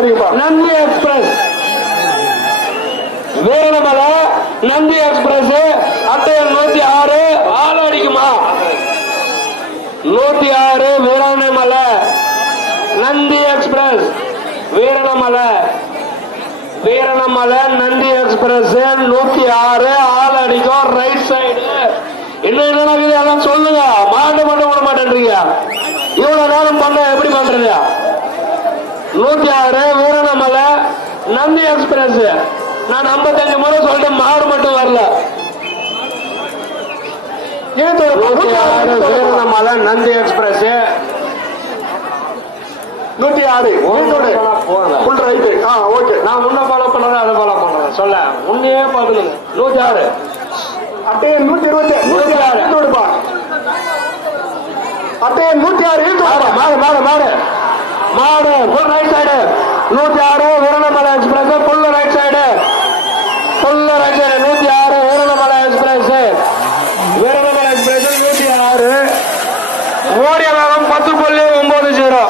Nandi express Veeramalai Nandi express அட்டையன் 106 ஆள் அடிக்குமா 106 Veeramalai Nandi express Veeramalai Nandi express 106 ஆள் அடிக்கும் ரைட் சைடு. இன்னும் என்ன நடக்குது எல்லாம் சொல்லுங்க. மாட்ட மட்டும் விட மாட்டேன்றீங்க. இவ்வளவு நேரம் பண்ண எப்படி பண்றது? 106 வீரமலை நந்தி எக்ஸ்பிரஸ். நான் 55 முறை சொல்லிட்டு மாடு மட்டும் வரல. 106 Veeramalai Nandi express 106 full right. Okay, நான் முன்ன ஃபாலோ பண்றேன், அதை ஃபாலோ பண்றேன். சொல்ல முன்னையே பாக்கணும். 106 அட்டையை 120 அட்டையை 106 மாடு full right side 106 Veeramalai express full right side 106 Veeramalai express 106 ஓடிய வேகம் 10.90.